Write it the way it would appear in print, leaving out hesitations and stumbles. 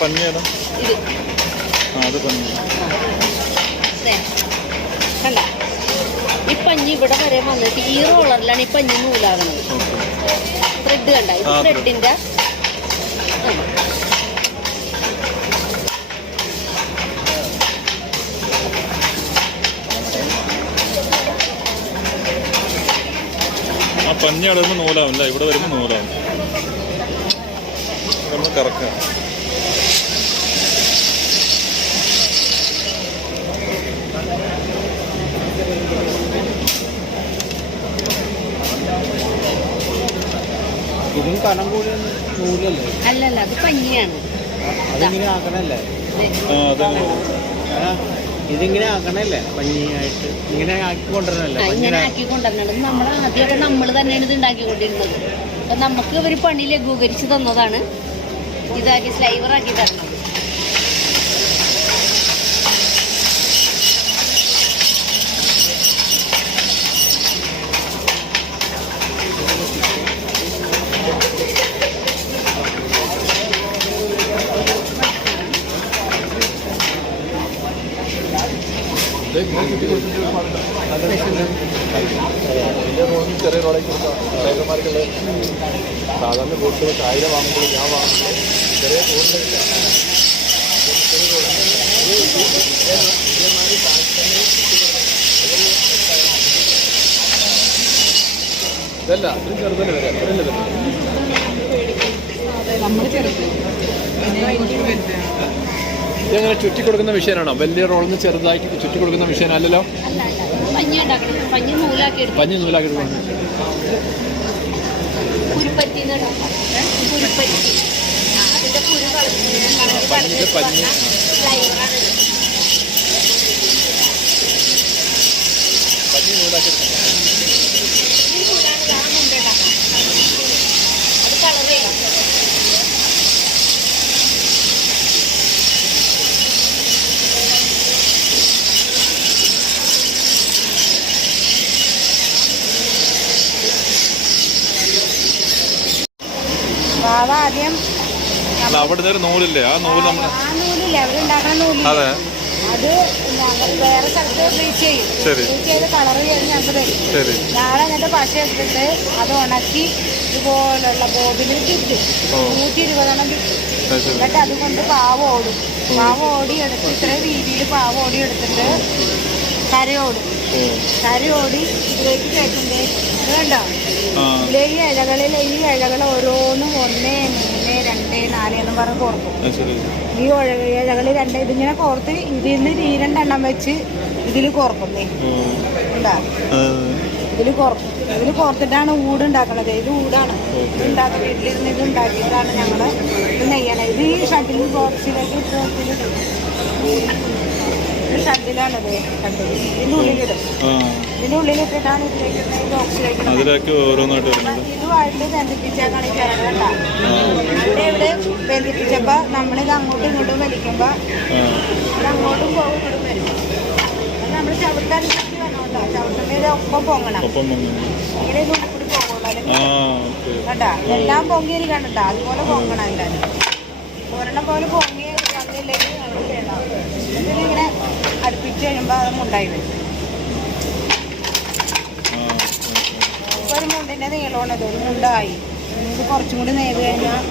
പഞ്ഞിയാണ് അത് പഞ്ഞി കണ്ട ഈ പഞ്ഞി ഇവിടെ വരെ വന്നിട്ട് ഈ റോളറിലാണ് ഈ പഞ്ഞി നൂലാകണത്. ത്രെഡ് കണ്ട ഇത് ത്രെഡിന്റെ ആ പഞ്ഞി അളകുമ്പോൾ നൂലാവില്ല, ഇവിടെ വരുമ്പോൾ നൂലാവും. നമ്മൾ കറക്കുക. ഇതും കനം കൂടിയ നൂലല്ലേ? അല്ലല്ല, അത് പഞ്ഞിയാണ്. അതിങ്ങനെ ആക്കണല്ലേ? ഇതിങ്ങനെ ആക്കണല്ലേ? പഞ്ഞിയായിട്ട് ഇങ്ങനെ ആക്കി കൊണ്ടുവരണല്ലേ? ഇങ്ങനെ ആക്കി കൊണ്ടുവരണം. നമ്മൾ ആദ്യമൊക്കെ നമ്മൾ തന്നെയാണ് ഇത് ഉണ്ടാക്കിക്കൊണ്ടിരുന്നത്. അപ്പം നമുക്ക് ഒരു പണി ലഘൂകരിച്ച് തന്നതാണ് ഇതാക്കി സ്ലൈവറാക്കി തരണം. ചെറിയ റോളേക്ക് കൊടുക്കാമാർക്കുള്ള സാധാരണ കൊടുത്ത് 1000 വാങ്ങുമ്പോൾ ഞാൻ വാങ്ങുമ്പോൾ ചെറിയ കൂടുതൽ ഇതല്ല അത്രയും ചെറുതല്ലേ വരെ അത്രയല്ലേ വരും. ഇതങ്ങനെ ചുറ്റി കൊടുക്കുന്ന മെഷീനാണോ? വലിയ റോളിന് ചെറുതാക്കി ചുറ്റി കൊടുക്കുന്ന മെഷീൻ അല്ലല്ലോ. പഞ്ഞി നൂലാക്കി എടുക്കണം. ആദ്യം അവിടെ ഒരു നൂലില്ലേ? ആ നൂലില്ലേ അവരുണ്ടാക്കുന്ന നൂല്, അതെ, അത് വേറെ സ്ഥലത്ത് ബ്ലീച്ച് ചെയ്യും. ബ്ലീച്ച് ചെയ്ത് കളർ ചെയ്ത് ഞങ്ങൾക്ക് തരും. ഞങ്ങൾ എന്നിട്ട് പശ എടുത്തിട്ട് അത് ഉണക്കി ഇതുപോലുള്ള ബോബിൽ കിട്ടും. 120 കിട്ടും. എന്നിട്ട് അതുകൊണ്ട് പാവ് ഓടി എടുത്ത് ഇത്രയും രീതിയിൽ പാവ് ഓടി എടുത്തിട്ട് കരയോടി ഇതിലേക്ക് കയറ്റുണ്ടേ. ഇത് കണ്ടോ? ഈ ഇലകൾ ഓരോന്നും 1, 3, 2, 4 എന്ന് പറഞ്ഞ് കോർക്കും. ഈ ഇലകൾ 2 ഇതിങ്ങനെ കോർത്ത് ഇതിൽ നിന്ന് 2 വെച്ച് ഇതിൽ കോർക്കുന്നേ. ഉണ്ടാ ഇതിൽ കോർത്തിട്ടാണ് ഊടുണ്ടാക്കണത്. ഇത് ഊടാണ് ഉണ്ടാക്കുക. വീട്ടിലിരുന്ന് ഇത് ഉണ്ടാക്കിയിട്ടാണ് ഞങ്ങൾ ഇത് നെയ്യണത്. ഇത് ഈ ഷട്ടിൽ ബോക്സിലേക്ക് ഷട്ടിലാണത്. ഇതിൻ്റെ ഉള്ളിലിടും. ഇതിൻ്റെ ഉള്ളിലിട്ടിട്ടാണ് ഇതിലേക്ക് ബോക്സിലേക്ക് ഇതുമായിട്ട് ബന്ധിപ്പിച്ചാൽ ചിറകണ്ട. ഇവിടെ ബന്ധിപ്പിച്ചപ്പോൾ നമ്മളിത് അങ്ങോട്ടും ഇങ്ങോട്ടും വലിക്കുമ്പോൾ ഇത് അങ്ങോട്ടും പോകും ഇങ്ങോട്ടും വരും. നമ്മൾ ചവിട്ടനുസരിച്ച് വേണോട്ടോ. ചവിട്ടുന്നത് ഒപ്പം പൊങ്ങണം. ഇങ്ങനെ ഇതിനുള്ളിൽ കൂടി പോകുള്ളൂ. അല്ലെങ്കിൽ കേട്ടാ എല്ലാം പൊങ്ങിയിരിക്കണ്ട. അതുപോലെ പൊങ്ങണം. എന്തായാലും ഒരെണ്ണം പോലെ പൊങ്ങി വന്നില്ലെങ്കിൽ ഞങ്ങൾ ചെയ്യണം. ഇതിലിങ്ങനെ അടുപ്പിച്ച് കഴിയുമ്പോൾ അത് മുണ്ടായി വരും. ഇപ്പോൾ ഒരു മുണ്ടിൻ്റെ നീളമാണിത്. ഒരു മുണ്ടായി. ഇത് കുറച്ചും കൂടി നെയ്ത് കഴിഞ്ഞാൽ